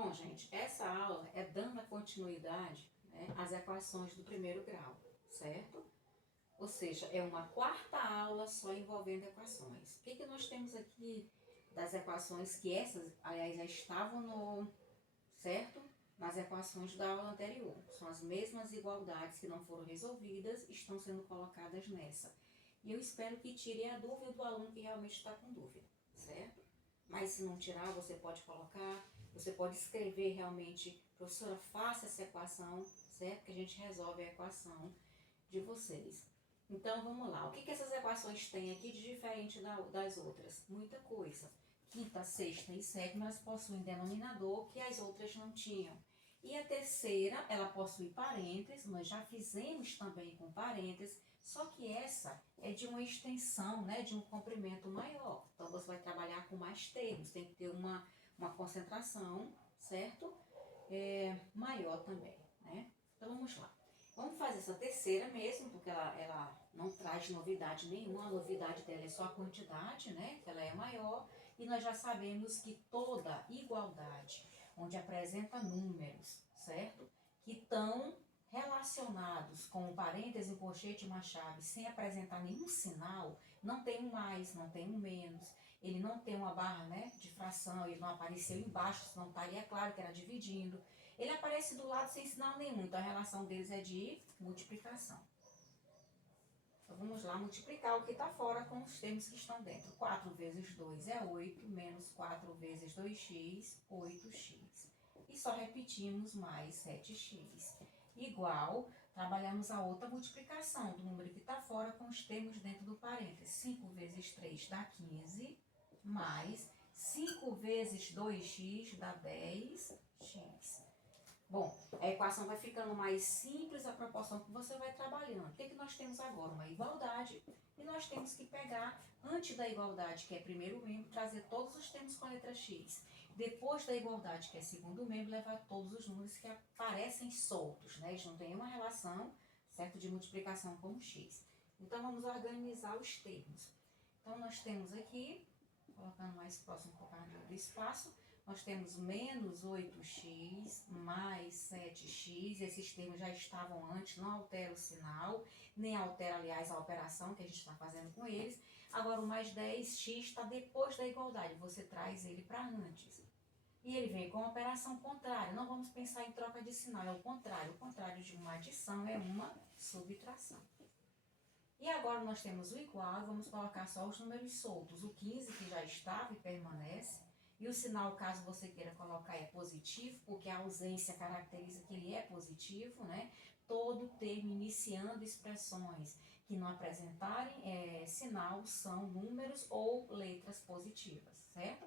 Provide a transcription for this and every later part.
Bom, gente, essa aula é dando a continuidade, né, às equações do primeiro grau, certo? Ou seja, é uma quarta aula só envolvendo equações. O que nós temos aqui das equações que essas, aliás, já estavam certo? Nas equações da aula anterior. São as mesmas igualdades que não foram resolvidas, estão sendo colocadas nessa. E eu espero que tire a dúvida do aluno que realmente está com dúvida, certo? Mas se não tirar, você pode colocar, você pode escrever realmente, professora, faça essa equação, certo? Que a gente resolve a equação de vocês. Então, vamos lá. O que essas equações têm aqui de diferente das outras? Muita coisa. Quinta, sexta e sétima, elas possuem denominador que as outras não tinham. E a terceira, ela possui parênteses, nós já fizemos também com parênteses, só que essa é de uma extensão, né, de um comprimento maior. Então, você vai trabalhar com mais termos, tem que ter uma concentração, certo? Maior também, né? Então, vamos lá. Vamos fazer essa terceira mesmo, porque ela não traz novidade nenhuma, a novidade dela é só a quantidade, né? Que ela é maior, e nós já sabemos que toda igualdade, onde apresenta números, certo? Que estão relacionados com um parêntese, um colchete e uma chave, sem apresentar nenhum sinal, não tem um mais, não tem um menos, ele não tem uma barra, né, de fração, ele não apareceu embaixo, senão estaria claro que era dividindo. Ele aparece do lado sem sinal nenhum, então a relação deles é de multiplicação. Então vamos lá multiplicar o que está fora com os termos que estão dentro. 4 vezes 2 é 8, menos 4 vezes 2x, 8x. E só repetimos mais 7x. Igual, trabalhamos a outra multiplicação do número que está fora com os termos dentro do parênteses. 5 vezes 3 dá 15, mais 5 vezes 2x dá 10x. Bom, a equação vai ficando mais simples à proporção que você vai trabalhando. O que nós temos agora? Uma igualdade, e nós temos que pegar, antes da igualdade, que é primeiro membro, trazer todos os termos com a letra x. Depois da igualdade, que é segundo membro, levar todos os números que aparecem soltos, né? Eles não têm nenhuma relação, certo, de multiplicação com o x. Então, vamos organizar os termos. Então, nós temos aqui, colocando mais próximo do espaço, nós temos menos 8x mais 7x, esses termos já estavam antes, não altera o sinal, nem altera, aliás, a operação que a gente está fazendo com eles. Agora, o mais 10x está depois da igualdade, você traz ele para antes. E ele vem com a operação contrária, não vamos pensar em troca de sinal, é o contrário de uma adição é uma subtração. E agora nós temos o igual, vamos colocar só os números soltos, o 15 que já estava e permanece, e o sinal, caso você queira colocar, é positivo, porque a ausência caracteriza que ele é positivo, né? Todo termo iniciando expressões que não apresentarem sinal são números ou letras positivas, certo?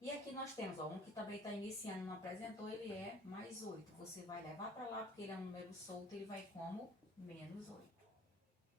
E aqui nós temos, ó, um que também está iniciando, não apresentou, ele é mais 8. Você vai levar para lá, porque ele é um número solto, ele vai como menos 8.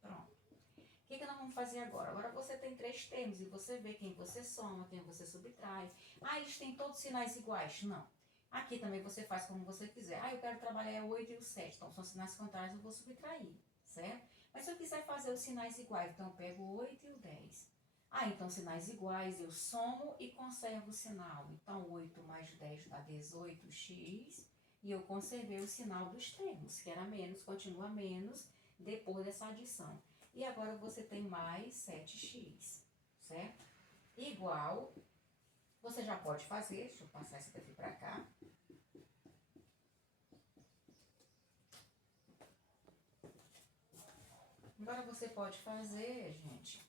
Pronto. O que nós vamos fazer agora? Agora você tem 3 termos e você vê quem você soma, quem você subtrai. Ah, eles têm todos sinais iguais? Não. Aqui também você faz como você quiser. Ah, eu quero trabalhar o 8 e o 7. Então, são sinais contrários, eu vou subtrair, certo? Mas se eu quiser fazer os sinais iguais, então eu pego o 8 e o 10. Ah, então sinais iguais, eu somo e conservo o sinal. Então, 8 mais 10 dá 18x. E eu conservei o sinal dos termos, que era menos, continua menos, depois dessa adição. E agora você tem mais 7x, certo? Igual, você já pode fazer, deixa eu passar essa daqui para cá. Agora você pode fazer, gente,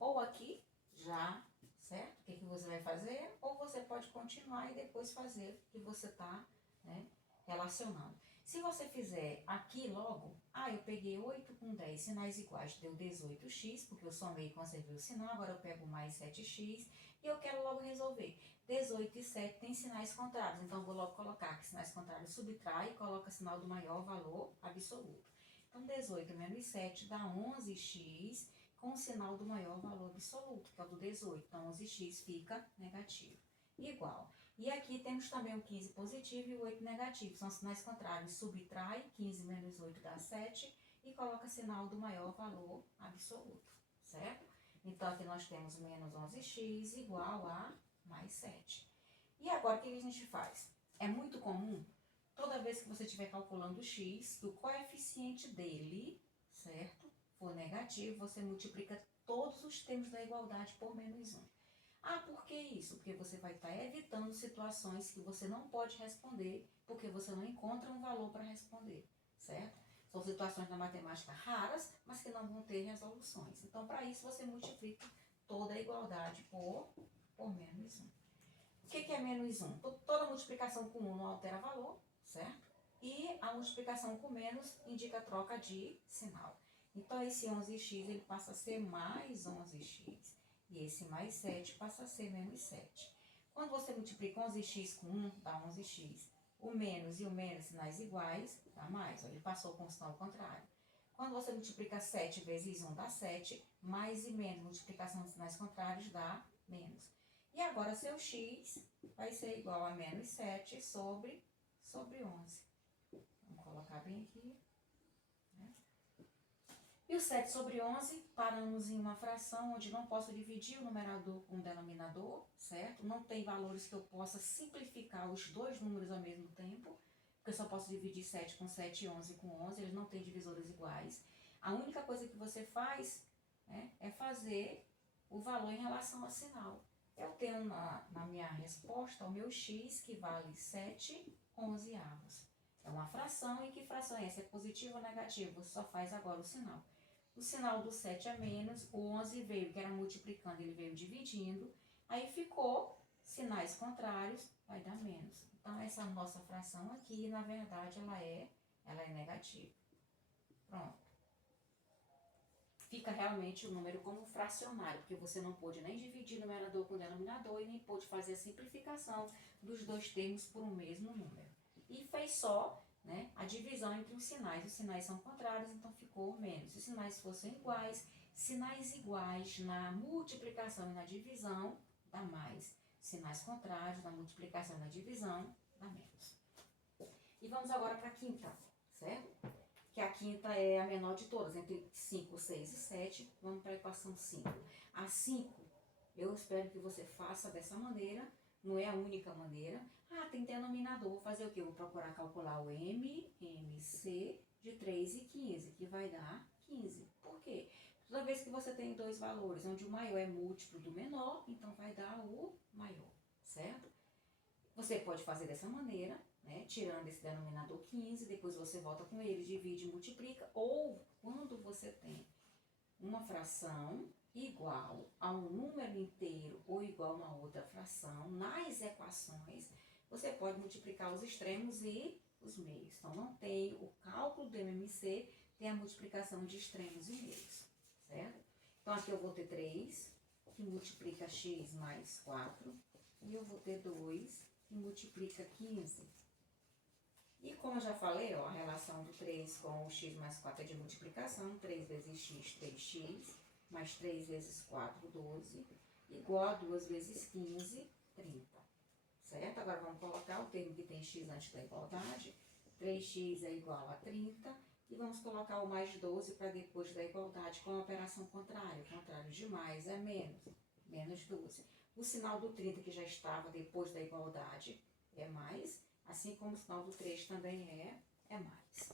ou aqui, já, certo? O que você vai fazer? Ou você pode continuar e depois fazer o que você está, né, relacionando. Se você fizer aqui logo, eu peguei 8 com 10, sinais iguais, deu 18x, porque eu somei e conservei o sinal, agora eu pego mais 7x, e eu quero logo resolver. 18 e 7 tem sinais contrários, então eu vou logo colocar que sinais contrários subtrai e coloca sinal do maior valor absoluto. Então, 18 menos 7 dá 11x, com o sinal do maior valor absoluto, que é o do 18. Então, 11x fica negativo. Igual. E aqui temos também o 15 positivo e o 8 negativo. São sinais contrários. Subtrai, 15 menos 8 dá 7 e coloca sinal do maior valor absoluto, certo? Então, aqui nós temos menos 11x igual a mais 7. E agora, o que a gente faz? É muito comum, toda vez que você estiver calculando o x, que o coeficiente dele, certo, for negativo, você multiplica todos os termos da igualdade por menos 1. Ah, por que isso? Porque você vai estar evitando situações que você não pode responder, porque você não encontra um valor para responder, certo? São situações na matemática raras, mas que não vão ter resoluções. Então, para isso, você multiplica toda a igualdade por menos 1. O que é menos 1? Toda multiplicação com 1 não altera valor, certo? E a multiplicação com menos indica a troca de sinal. Então, esse 11x ele passa a ser mais 11x. E esse mais 7 passa a ser menos 7. Quando você multiplica 11x com 1, dá 11x. O menos e o menos, sinais iguais, dá mais. Ele passou com o sinal contrário. Quando você multiplica 7 vezes 1, dá 7. Mais e menos, multiplicação de sinais contrários, dá menos. E agora, seu x vai ser igual a menos 7 sobre 11. Vamos colocar bem aqui. E o 7 sobre 11, paramos em uma fração onde não posso dividir o numerador com o denominador, certo? Não tem valores que eu possa simplificar os dois números ao mesmo tempo, porque eu só posso dividir 7 com 7 e 11 com 11, eles não têm divisores iguais. A única coisa que você faz é fazer o valor em relação ao sinal. Eu tenho na minha resposta o meu x, que vale 7 11avos. É uma fração, e que fração é essa? É positivo ou negativo? Você só faz agora o sinal. O sinal do 7 é menos, o 11 veio, que era multiplicando, ele veio dividindo, aí ficou sinais contrários, vai dar menos. Então, essa nossa fração aqui, na verdade, ela é negativa. Pronto. Fica realmente o número como fracionário, porque você não pôde nem dividir o numerador com o denominador e nem pôde fazer a simplificação dos dois termos por um mesmo número. E fez só a divisão entre os sinais são contrários, então ficou menos. Se os sinais fossem iguais, sinais iguais na multiplicação e na divisão dá mais. Sinais contrários na multiplicação e na divisão dá menos. E vamos agora para a quinta, certo? Que a quinta é a menor de todas, entre 5, 6 e 7. Vamos para a equação 5. A 5, eu espero que você faça dessa maneira. Não é a única maneira. Ah, tem denominador. Vou fazer o quê? Vou procurar calcular o MC de 3 e 15, que vai dar 15. Por quê? Toda vez que você tem dois valores, onde o maior é múltiplo do menor, então vai dar o maior, certo? Você pode fazer dessa maneira, tirando esse denominador 15, depois você volta com ele, divide e multiplica. Ou, quando você tem uma fração igual a um número inteiro ou igual a uma outra fração, nas equações, você pode multiplicar os extremos e os meios. Então, não tem o cálculo do MMC, tem a multiplicação de extremos e meios, certo? Então, aqui eu vou ter 3, que multiplica x mais 4, e eu vou ter 2, que multiplica 15. E como eu já falei, a relação do 3 com o x mais 4 é de multiplicação. 3 vezes x, 3x, mais 3 vezes 4, 12, igual a 2 vezes 15, 30. Certo? Agora vamos colocar o termo que tem x antes da igualdade. 3x é igual a 30. E vamos colocar o mais 12 para depois da igualdade com a operação contrária. O contrário de mais é menos. Menos 12. O sinal do 30, que já estava depois da igualdade, é mais. Assim como o sinal do 3 também é mais.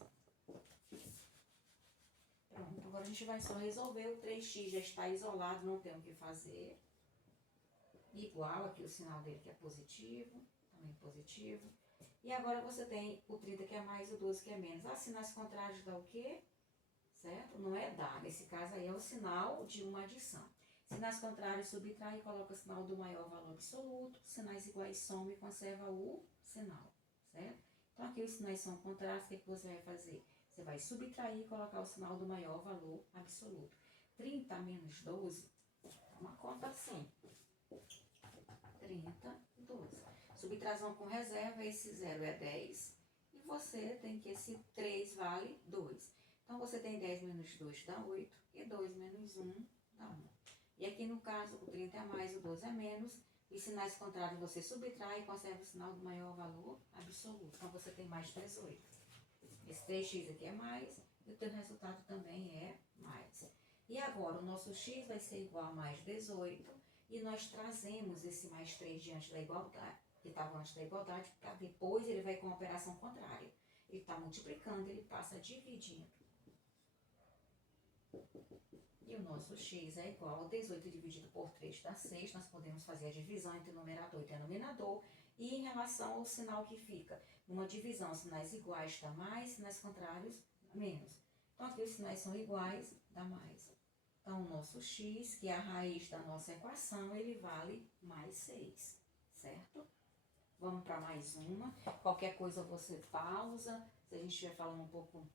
Pronto, agora a gente vai só resolver. O 3x já está isolado, não tem o que fazer. Igual aqui o sinal dele, que é positivo, também positivo. E agora você tem o 30 que é mais, o 12 que é menos. Ah, sinais contrários dá o quê? Certo? Não é dá. Nesse caso aí é o sinal de uma adição. Sinais contrários subtrai e coloca o sinal do maior valor absoluto. Sinais iguais soma e conserva o sinal. Certo? Então, aqui os sinais são contrários, o que você vai fazer? Você vai subtrair e colocar o sinal do maior valor absoluto. 30 menos 12, é uma conta assim. 30, 12. Subtração com reserva, esse 0 é 10. E você tem que esse 3 vale 2. Então, você tem 10 menos 2 dá 8. E 2 menos 1 dá 1. E aqui no caso, o 30 é mais, o 12 é menos. E sinais contrários você subtrai e conserva o sinal do maior valor absoluto. Então, você tem mais 18. Esse 3x aqui é mais, e o teu resultado também é mais. E agora, o nosso x vai ser igual a mais 18, e nós trazemos esse mais 3 diante da igualdade. que estava antes da igualdade, para depois ele vai com a operação contrária. Ele está multiplicando, ele passa dividindo. E o nosso x é igual a 18 dividido por 3 dá 6. Nós podemos fazer a divisão entre numerador e denominador. E em relação ao sinal que fica, numa divisão, sinais iguais dá mais, sinais contrários dá menos. Então aqui os sinais são iguais, dá mais. Então o nosso x, que é a raiz da nossa equação, ele vale mais 6, certo? Vamos para mais uma. Qualquer coisa você pausa. Se a gente estiver falando um pouco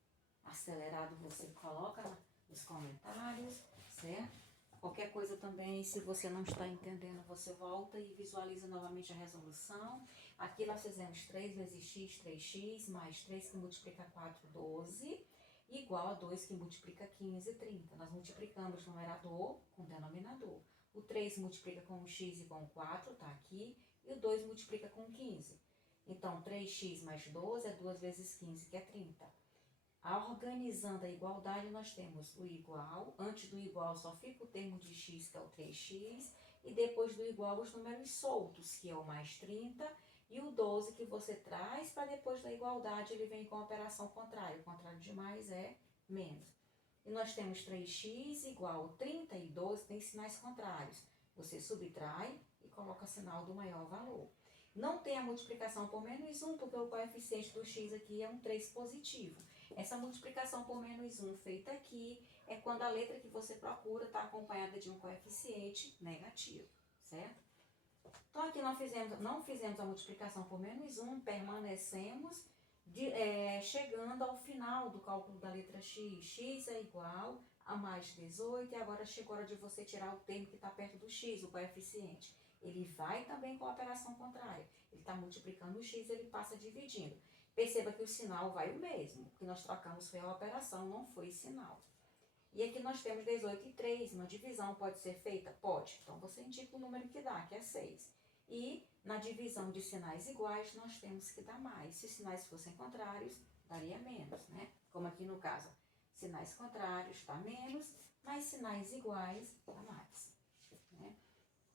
acelerado, você coloca nos comentários, certo? Qualquer coisa também, se você não está entendendo, você volta e visualiza novamente a resolução. Aqui nós fizemos 3 vezes x, 3x, mais 3 que multiplica 4, 12, igual a 2 que multiplica 15, 30. Nós multiplicamos numerador com denominador. O 3 multiplica com o x e com o 4, tá aqui, e o 2 multiplica com 15. Então, 3x mais 12 é 2 vezes 15, que é 30. Organizando a igualdade, nós temos o igual. Antes do igual só fica o termo de x, que é o 3x. E depois do igual, os números soltos, que é o mais 30. E o 12 que você traz para depois da igualdade, ele vem com a operação contrária. O contrário de mais é menos. E nós temos 3x igual a 30 e 12 tem sinais contrários. Você subtrai e coloca sinal do maior valor. Não tem a multiplicação por menos 1, porque o coeficiente do x aqui é um 3 positivo. Essa multiplicação por menos 1 feita aqui é quando a letra que você procura está acompanhada de um coeficiente negativo, certo? Então aqui não fizemos a multiplicação por menos 1, permanecemos chegando ao final do cálculo da letra x. X é igual a mais 18 e agora chegou a hora de você tirar o termo que está perto do x, o coeficiente. Ele vai também com a operação contrária. Ele está multiplicando o x, ele passa dividindo. Perceba que o sinal vai o mesmo. O que nós trocamos foi a operação, não foi sinal. E aqui nós temos 18 e 3. Uma divisão pode ser feita? Pode. Então, você indica o número que dá, que é 6. E na divisão de sinais iguais, nós temos que dar mais. Se sinais fossem contrários, daria menos, né? Como aqui no caso, sinais contrários dá menos, mas sinais iguais dá mais, né?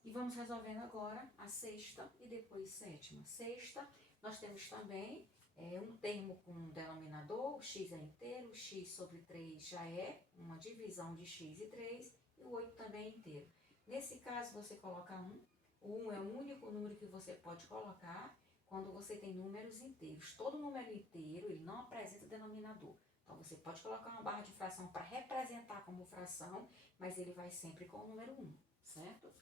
E vamos resolvendo agora a sexta e depois sétima. Sexta, nós temos também um termo com denominador, o x é inteiro, o x sobre 3 já é uma divisão de x e 3, e o 8 também é inteiro. Nesse caso, você coloca 1. O 1 é o único número que você pode colocar quando você tem números inteiros. Todo número inteiro, ele não apresenta denominador. Então, você pode colocar uma barra de fração para representar como fração, mas ele vai sempre com o número 1, certo?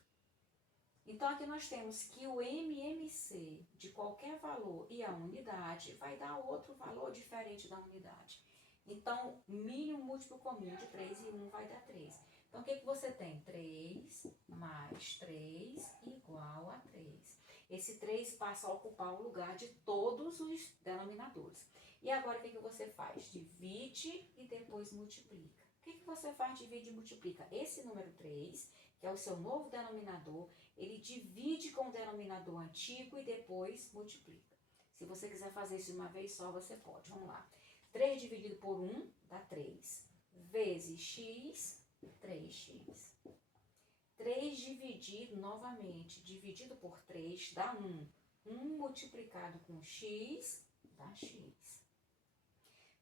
Então, aqui nós temos que o MMC de qualquer valor e a unidade vai dar outro valor diferente da unidade. Então, mínimo múltiplo comum de 3 e 1 vai dar 3. Então, o que você tem? 3 mais 3 igual a 3. Esse 3 passa a ocupar o lugar de todos os denominadores. E agora, o que você faz? Divide e depois multiplica. O que você faz? Divide e multiplica. Esse número 3, que é o seu novo denominador, ele divide com o denominador antigo e depois multiplica. Se você quiser fazer isso de uma vez só, você pode. Vamos lá. 3 dividido por 1 dá 3. Vezes x, 3x. 3 dividido novamente, dividido por 3 dá 1. 1 multiplicado com x dá x.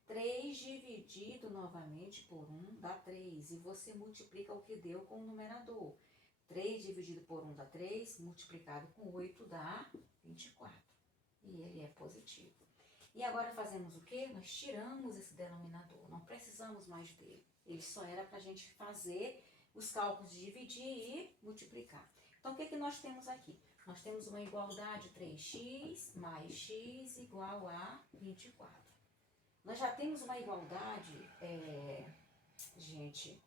3 dividido novamente por 1 dá 3. E você multiplica o que deu com o numerador. 3 dividido por 1 dá 3, multiplicado com 8 dá 24. E ele é positivo. E agora fazemos o quê? Nós tiramos esse denominador, não precisamos mais dele. Ele só era para a gente fazer os cálculos de dividir e multiplicar. Então, o que nós temos aqui? Nós temos uma igualdade 3x mais x igual a 24. Nós já temos uma igualdade, gente,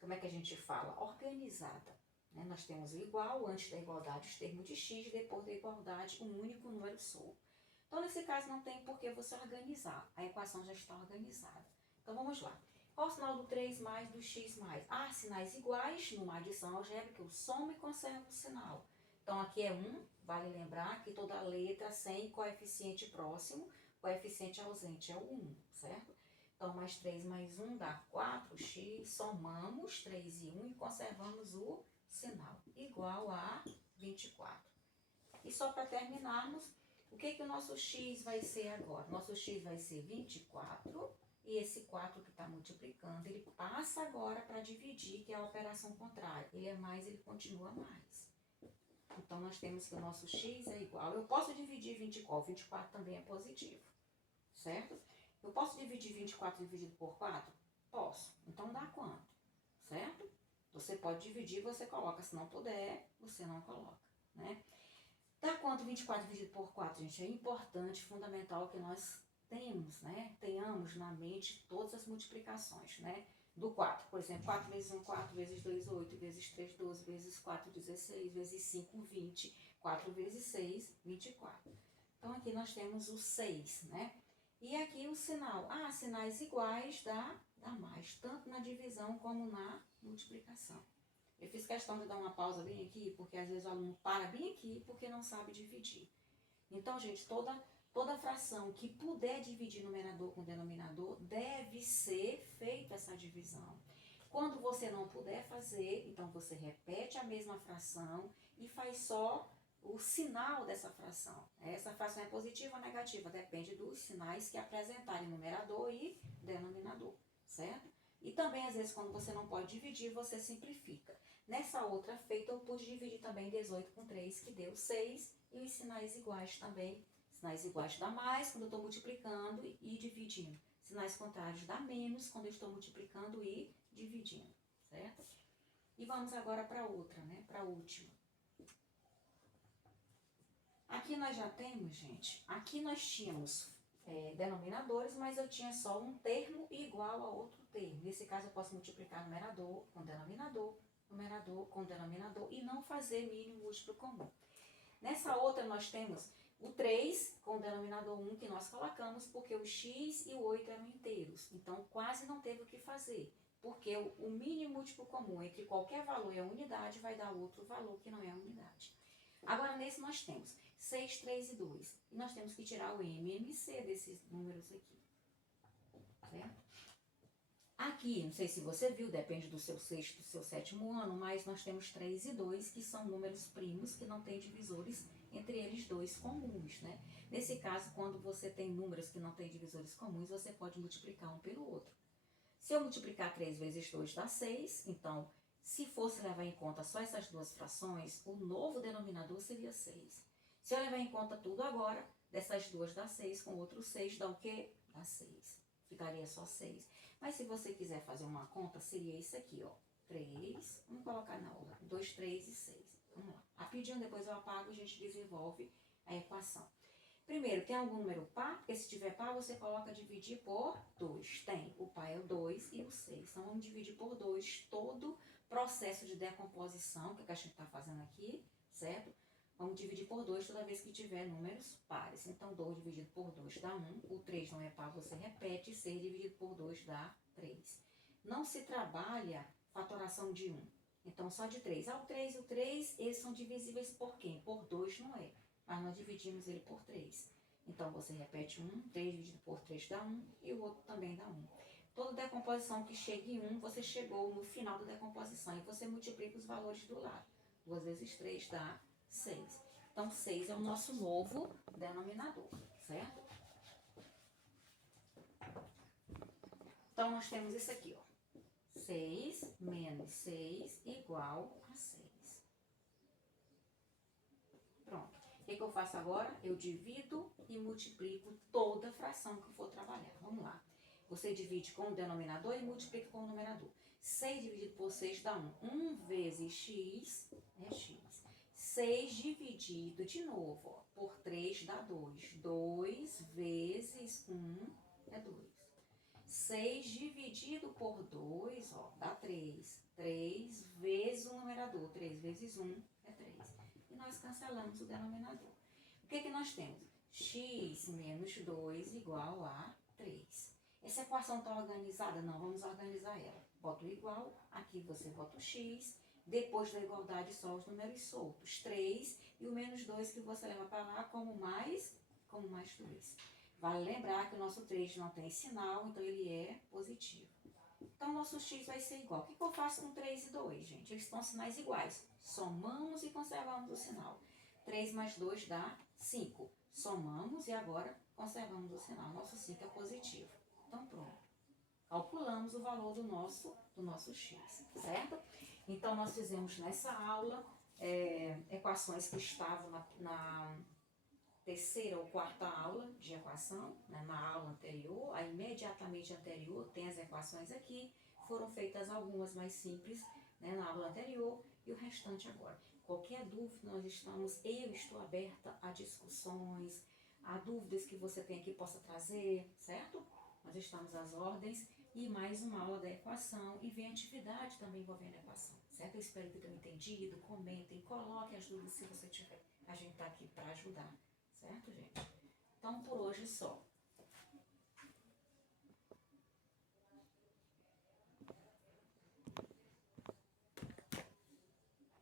como é que a gente fala? Organizada. Né? Nós temos o igual, antes da igualdade, os termos de x, depois da igualdade, um único número solto. Então, nesse caso, não tem por que você organizar. A equação já está organizada. Então, vamos lá. Qual o sinal do 3 mais do x mais? Ah, sinais iguais, numa adição algébrica, eu somo e conservo o sinal. Então, aqui é 1, vale lembrar que toda letra sem coeficiente próximo, coeficiente ausente é o 1, certo? Então, mais 3 mais 1 dá 4x, somamos 3 e 1 e conservamos o sinal, igual a 24. E só para terminarmos, o que o nosso x vai ser agora? Nosso x vai ser 24, e esse 4 que está multiplicando, ele passa agora para dividir, que é a operação contrária. Ele é mais, ele continua mais. Então, nós temos que o nosso x é igual. Eu posso dividir 24, 24 também é positivo, certo? Eu posso dividir 24 dividido por 4? Posso. Então, dá quanto? Certo? Você pode dividir, você coloca. Se não puder, você não coloca, né? Dá quanto 24 dividido por 4, gente? É importante, fundamental que nós tenhamos na mente todas as multiplicações, né? Do 4, por exemplo, 4 vezes 1, 4 vezes 2, 8, vezes 3, 12, vezes 4, 16, vezes 5, 20, 4 vezes 6, 24. Então, aqui nós temos o 6, né? E aqui o sinal. Sinais iguais dá mais, tanto na divisão como na multiplicação. Eu fiz questão de dar uma pausa bem aqui, porque às vezes o aluno para bem aqui porque não sabe dividir. Então, gente, toda fração que puder dividir numerador com denominador, deve ser feita essa divisão. Quando você não puder fazer, então você repete a mesma fração e faz só o sinal dessa fração. Essa fração é positiva ou negativa, depende dos sinais que apresentarem numerador e denominador, certo? E também, às vezes, quando você não pode dividir, você simplifica. Nessa outra feita, eu pude dividir também 18 com 3, que deu 6, e os sinais iguais também. Sinais iguais dá mais quando eu estou multiplicando e dividindo. Sinais contrários dá menos quando eu estou multiplicando e dividindo, certo? E vamos agora para outra, né? Para a última. Aqui nós já temos, gente, aqui nós tínhamos denominadores, mas eu tinha só um termo igual a outro termo. Nesse caso, eu posso multiplicar numerador com denominador, numerador com denominador e não fazer mínimo múltiplo comum. Nessa outra, nós temos o 3 com o denominador 1 que nós colocamos, porque o x e o 8 eram inteiros. Então, quase não teve o que fazer, porque o mínimo múltiplo comum entre qualquer valor e a unidade vai dar outro valor que não é a unidade. Agora, nesse nós temos 6, 3 e 2. E nós temos que tirar o MMC desses números aqui, certo? Aqui, não sei se você viu, depende do seu sexto, do seu sétimo ano, mas nós temos 3 e 2, que são números primos que não têm divisores entre eles dois comuns, né? Nesse caso, quando você tem números que não têm divisores comuns, você pode multiplicar um pelo outro. Se eu multiplicar 3 vezes 2 dá 6, então, se fosse levar em conta só essas duas frações, o novo denominador seria 6. Se eu levar em conta tudo agora, dessas duas dá 6, com outro 6 dá o quê? Dá 6. Ficaria só 6. Mas se você quiser fazer uma conta, seria isso aqui, ó. 3, vamos colocar na ordem, 2, 3 e 6. Vamos lá. Rapidinho, depois eu apago e a gente desenvolve a equação. Primeiro, tem algum número par? Porque se tiver par, você coloca dividir por 2. Tem, o par é o 2 e o 6. Então, vamos dividir por 2 todo o processo de decomposição que a gente está fazendo aqui, certo? Vamos dividir por 2 toda vez que tiver números pares. Então, 2 dividido por 2 dá 1. O 3 não é par, você repete. 6 dividido por 2 dá 3. Não se trabalha fatoração de 1. Então, só de 3. O 3 e o 3, eles são divisíveis por quem? Por 2 não é. Mas nós dividimos ele por 3. Então, você repete 1. 3 dividido por 3 dá 1. E o outro também dá 1. Toda decomposição que chega em 1, você chegou no final da decomposição. E você multiplica os valores do lado. 2 vezes 3 dá 6. Então, 6 é o nosso novo denominador, certo? Então, nós temos isso aqui, ó. 6 menos 6 igual a 6. Pronto. O que eu faço agora? Eu divido e multiplico toda fração que eu for trabalhar. Vamos lá. Você divide com o denominador e multiplica com o numerador. 6 dividido por 6 dá 1. 1 vezes x é x. 6 dividido, de novo, ó, por 3 dá 2. 2 vezes 1 é 2. 6 dividido por 2, ó, dá 3. 3 vezes o numerador. 3 vezes 1 é 3. E nós cancelamos o denominador. O que nós temos? X menos 2 igual a 3. Essa equação está organizada? Não, vamos organizar ela. Bota o igual, aqui você bota o x. Depois da igualdade, só os números soltos. 3 e o menos 2 que você leva para lá como mais 2. Vale lembrar que o nosso 3 não tem sinal, então ele é positivo. Então, nosso x vai ser igual. O que eu faço com 3 e 2, gente? Eles estão sinais iguais. Somamos e conservamos o sinal. 3 mais 2 dá 5. Somamos e agora conservamos o sinal. Nosso 5 é positivo. Então, pronto. Calculamos o valor do nosso x, certo? Então, nós fizemos nessa aula equações que estavam na terceira ou quarta aula de equação, né, na aula anterior. A imediatamente anterior tem as equações aqui. Foram feitas algumas mais simples, né, na aula anterior e o restante agora. Qualquer dúvida, eu estou aberta a discussões, a dúvidas que você tem aqui possa trazer, certo? Nós estamos às ordens e mais uma aula da equação e vem atividade também envolvendo a equação, certo? Eu espero que tenham entendido, comentem, coloquem as dúvidas se você tiver. A gente está aqui para ajudar, certo, gente? Então, por hoje só.